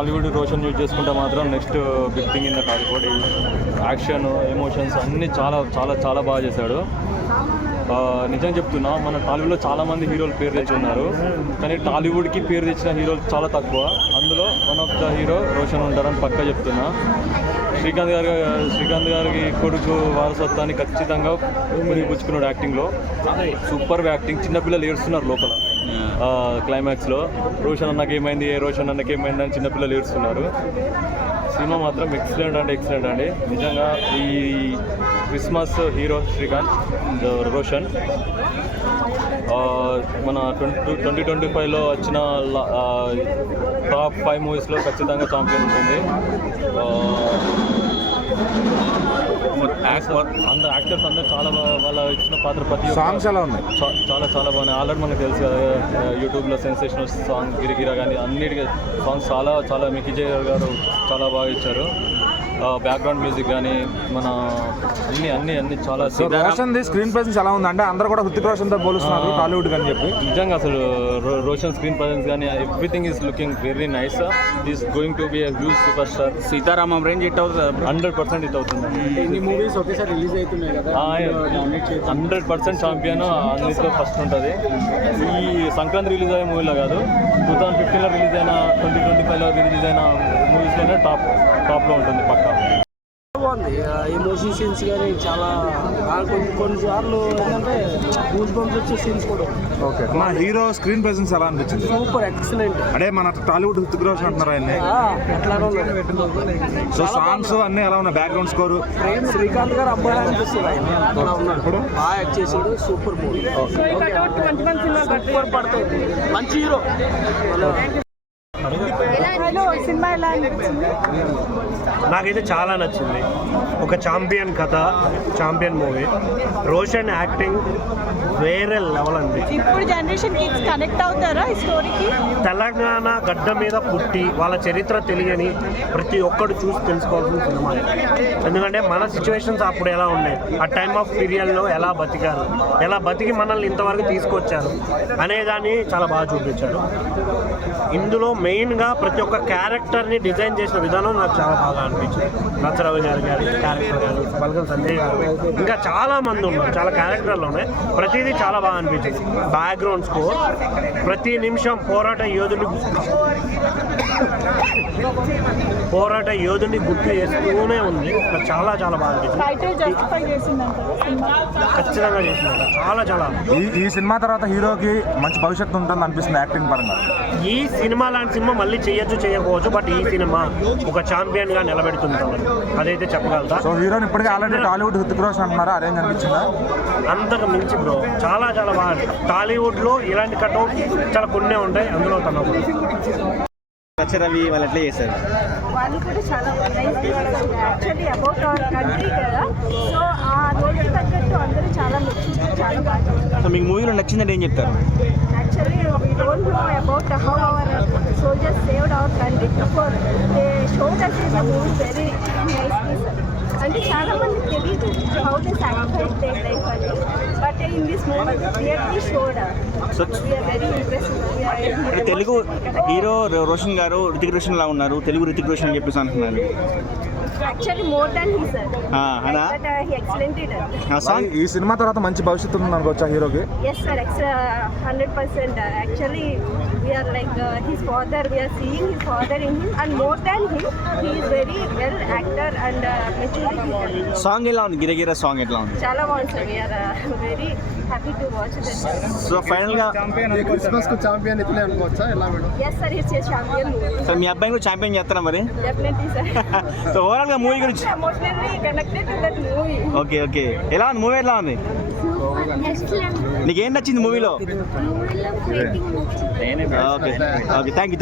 Tollywood Roshan use చేసుకుంటే మాత్రం next big thing in the Tollywood. Action, emotions అన్నీ చాలా చాలా చాలా బాగా చేశాడు. నిజంగా చెప్తున్నా, మన టాలీవుడ్లో చాలామంది హీరోలు పేరు తెచ్చున్నారు, కానీ టాలీవుడ్కి పేరు తెచ్చిన హీరోలు చాలా తక్కువ. అందులో one of the hero Roshan ఉంటారని పక్కా చెప్తున్నా. శ్రీకాంత్ గారికి కొడుకు వారసత్వాన్ని ఖచ్చితంగా పుచ్చుకున్నాడు యాక్టింగ్లో. Super acting. చిన్నపిల్లలు ఏడుస్తున్నారు లోపల క్లైమాక్స్లో. రోషన్ అన్నకి ఏమైంది అని చిన్నపిల్లలు ఏడుస్తున్నారు. సినిమా మాత్రం ఎక్సలెంట్ అండి. నిజంగా ఈ క్రిస్మస్ హీరో శ్రీకాంత్ రోషన్ మన 2025లో వచ్చిన టాప్ 5 మూవీస్లో ఖచ్చితంగా ఛాంపియన్ ఉంటుంది. అందరు యాక్టర్స్ అందరూ చాలా వాళ్ళ ఇచ్చిన పాత్ర ప్రతి సాంగ్స్ ఎలా ఉన్నాయి, చాలా బాగున్నాయి. ఆల్రెడీ మనకు తెలుసు కదా, యూట్యూబ్లో సెన్సేషనల్ సాంగ్ గిరిగిరా కానీ అన్నిటికీ సాంగ్స్ చాలా మికీ జే గారు చాలా బాగా ఇచ్చారు. బ్యాక్గ్రౌండ్ మ్యూజిక్ కానీ మన అన్ని చాలా. రోషన్ ది స్క్రీన్ ప్రెసెన్స్ ఎలా ఉంది అంటే అందరూ కూడా హృతిక్ రోషన్ తో పోలుస్తున్నారు టాలీవుడ్ అని చెప్పి. నిజంగా అసలు రోషన్ స్క్రీన్ ప్రెసెన్స్ కానీ everything is looking very nice. Is going to be a huge superstar. Sitaramam range hit అవుతుంది, 100% హిట్ అవుతుంది. ఇన్ని మూవీస్ ఒకేసారి రిలీజ్ అవుతున్నాయి కదా, 100% ఛాంపియన్ అన్నిట్లో ఫస్ట్ ఉంటుంది. ఈ సంక్రాంతి రిలీజ్ అయ్యే మూవీలో కాదు, 2015లో రిలీజ్ అయిన 2025లో రిలీజ్ అయిన మూవీస్లోనే టాప్లో ఉంటుంది పక్కా. బాగుంది. ఎమోషన్ సీన్స్ కానీ చాలా కొన్నిసార్లు ఏంటంటే గూస్ బంప్స్ వచ్చే సీన్స్ కూడా. ఓకే, మా హీరో స్క్రీన్ ప్రెసెన్స్ ఎలా అనిపించింది? Super excellent. అంటే మన టాలీవుడ్ హృతిక్ రోషన్ అంటున్నారు ఆయన్ని. సో సాంగ్స్ అన్ని ఎలా ఉన్నాయి, బ్యాక్గ్రౌండ్ స్కోర్? శ్రీకాంత్ గారు అబ్బాయి అనిపిస్తుంది ఆయన. బాగా యాక్ట్ చేసాడు. Super movie. సూపర్ పడుతుంది. మంచి హీరో. నాకైతే చాలా నచ్చింది. ఒక ఛాంపియన్ కథ, ఛాంపియన్ మూవీ. రోషన్ యాక్టింగ్ వేరే లెవెల్ అండి. ఇప్పుడు జనరేషన్ కిడ్స్ కనెక్ట్ అవుతారా ఈ స్టోరీకి? తెలంగాణ గడ్డ మీద పుట్టి వాళ్ళ చరిత్ర తెలియని ప్రతి ఒక్కడు చూసి తెలుసుకోవాల్సిన సినిమా. ఎందుకంటే మన సిచ్యువేషన్స్ అప్పుడు ఎలా ఉన్నాయి, ఆ టైమ్ ఆఫ్ పీరియడ్లో ఎలా బతికారు, ఎలా బతికి మనల్ని ఇంతవరకు తీసుకొచ్చారు అనేదాన్ని చాలా బాగా చూపించారు. ఇందులో మెయిన్గా ప్రతి ఒక్క క్యారెక్టర్ని డిజైన్ చేసిన విధానం నాకు చాలా బాగా అనిపించింది. నచ్చరవి గారి క్యారెక్టర్ కానీ, బల్గం సంజయ్ గారు, ఇంకా చాలా మంది ఉన్నారు, చాలా క్యారెక్టర్లు ఉన్నాయి. ప్రతిదీ చాలా బాగా అనిపించింది. బ్యాక్గ్రౌండ్ స్కోర్, ప్రతి నిమిషం పోరాట యోధుని గుర్తు చేస్తూనే ఉంది. చాలా చాలా బాగా అనిపించింది. ఖచ్చితంగా చేసింది. చాలా ఈ సినిమా తర్వాత హీరోకి మంచి భవిష్యత్తు ఉంటుంది అనిపిస్తుంది యాక్టింగ్ పరంగా. ఈ సినిమా లాంటి సినిమా మళ్ళీ చేయకపోవచ్చు, బట్ ఈ సినిమా ఒక ఛాంపియన్ గా నిలబెడుతుంది, అదైతే చెప్పగలుగుతా. సో హీరోని ఇప్పటికే ఆల్రెడీ టాలీవుడ్ హృతిక్ రోషన్ అంటున్నారా, అరేంజ్ అనిపించిందా? అంతకు మించి బ్రో, చాలా బాగా. టాలీవుడ్ లో ఇలాంటి కట్అవుట్ చాలా కొన్ని ఉంటాయి, అందులో తన రవి వాళ్ళు ఎట్లా చేశారు? వాళ్ళు కూడా చాలా యాక్చువల్లీ అబౌట్ అవర్ కంట్రీ కదా, సో ఆ రోజుకి తగ్గట్టు అందరూ చాలా చాలా బాగా. సో మీకు మూవీలో నచ్చిందంటే ఏం చెప్తారు? Actually, we don't know about how our soldiers saved our country before. They showed us in the movie very nicely, sir. అంటే చాలా మంది తెలియదు how they sacrifice their life అని, but in this movie clearly showed us. So we are very impressed. అంటే Telugu hero Roshan గారు రితిక్ రోషన్ లా ఉన్నారు, తెలుగు రితిక్ రోషన్ అని చెప్పేసి అంటున్నారు. Actually more than he, sir. అనా But he excellent did. ఈ సినిమా తర్వాత మంచి భవిష్యత్తు ఉంది అనుకోవచ్చా హీరోకి? Yes sir, 100%. Actually we are like his father, we are seeing his father in him, and more than him he is very well actor and maturity. Song ఎలా ఉంది? గిరగిర సాంగ్ ఎట్లా ఉంది? చాలా బాగుంది sir. we are very happy to watch it. So final గా Christmas కు champion ఇట్లే అనుకోవచ్చా ఎలా madam? yes sir, it's a champion movie. So మీ అబ్బాయిని కూడా ఛాంపియన్ చేస్తారా మరి? definitely sir. సో ఓవరాల్ గా మూవీ గురించి emotionally connected to that movie. Okay ఎలా ఉంది మూవీ? ఎలా ఉంది? నీకేం నచ్చింది మూవీలో? Okay thank you